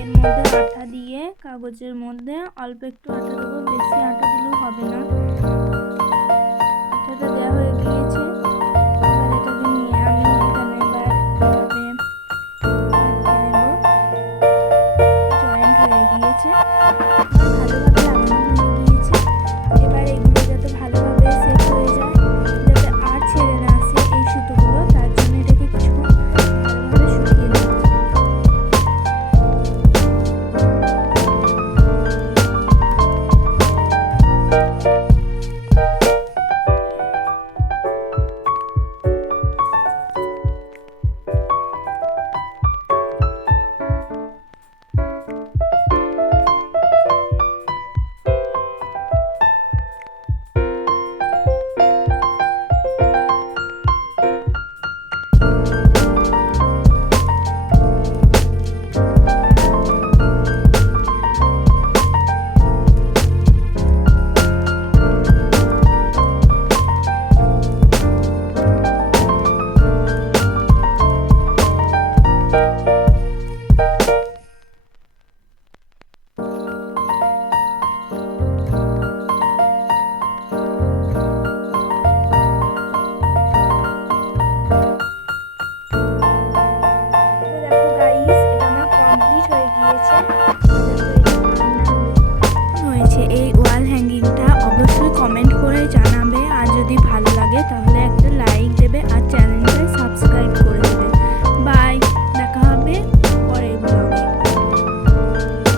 এর মধ্যে আঠা দিয়ে কাগজের মধ্যে অল্প একটু আঠা দেবো, বেশি আঠা দিলেও হবে না। আঠাটা দেওয়া হয়ে গিয়েছে। এবার এটাকে নিয়ে আমি এখানে জয়েন্ট হয়ে গিয়েছে, ভালোভাবে লাগানো হয়ে গিয়েছে। এবার এগুলো যাতে ভালোভাবে সেট হয়ে যায়, যাতে আর ছেড়ে না আসে এই সুতোগুলো, তার জন্য এটাকে কিছুক্ষণ ভালোভাবে শুকিয়ে নেব। এই ওয়াল হ্যাঙ্গিংটা অবশ্যই কমেন্ট করে জানাবে, আর যদি ভালো লাগে তাহলে একটা লাইক দেবে।